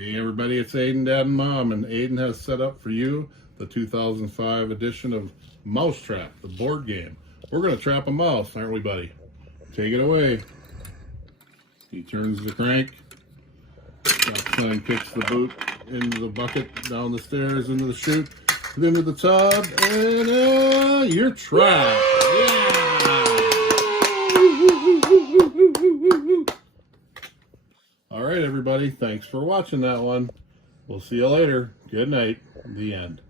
Hey everybody, it's Aiden, Dad, and Mom, and Aiden has set up for you the 2005 edition of Mousetrap, the board game. We're going to trap a mouse, aren't we, buddy? Take it away. He turns the crank. Son kicks the boot into the bucket, down the stairs, into the chute, into the tub, and you're trapped. Yeah! All right, everybody. Thanks for watching that one. We'll see you later. Good night. The end.